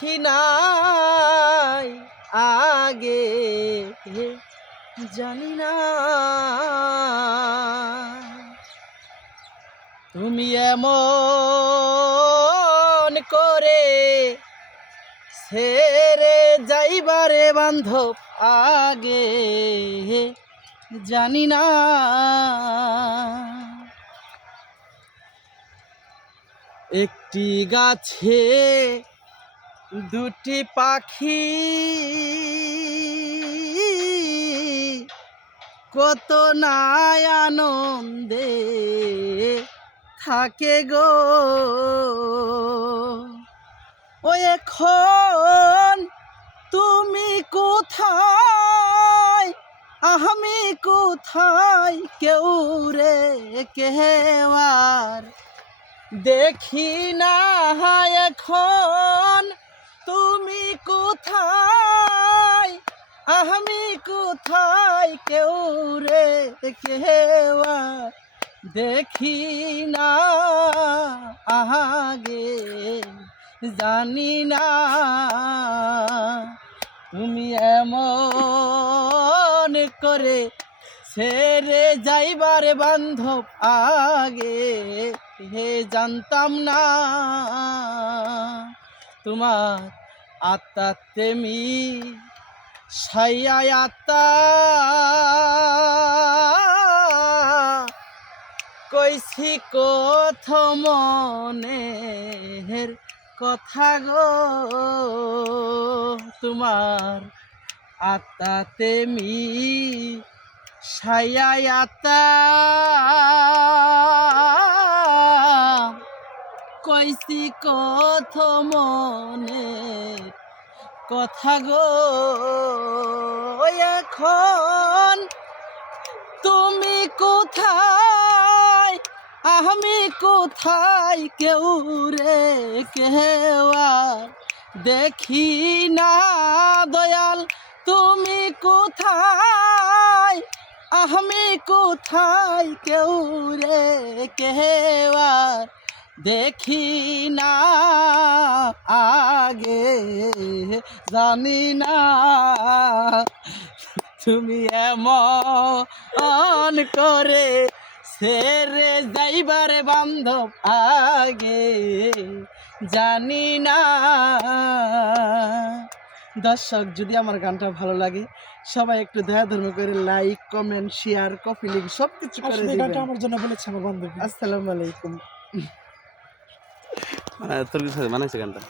দেখি নাই আগে জানি না তুমি এমন করে ছেড়ে যাইবারে বান্ধব আগে জানি না একটি গাছে দুটি পাখি কত নাই আনন্দে থাকে গো ও এখন তুমি কোথায় আমি কোথায় কেউ রে কেওয়ার দেখি না এখন তুমি কোথায় আমি কোথায় কেউ রে কেওয়ার দেখি না আগে জানি না তুমি এমন করে ছেড়ে যাইবারে বান্ধব আগে জানতাম না তোমার আত্মা তেমি সাইয়া আত্মা কইছি কথ মনের কথা গো তোমার আত্মা তেমি সাইয়া আত্মা কইছি কথ মনের কথা গো এখন তুমি কোথায় আমি কোথায় কেউ রে কেওয়ার দেখি না দয়াল তুমি কোথায় আমি কোথায় কেউ রে কেওয়ার দেখি না আগে জানি না তুমি এমন করে ছেড়ে যাইবারে বান্ধব আগে জানি না। দর্শক, যদি আমার গানটা ভালো লাগে সবাই একটু দয়া ধর্ম করে like, comment, share, copy link সবকিছু করে দিবেন। গানটা আমার জন্য বলেছে আমার বান্ধবী। আসসালামু আলাইকুম। তোর কিছু মানাইছে গানটা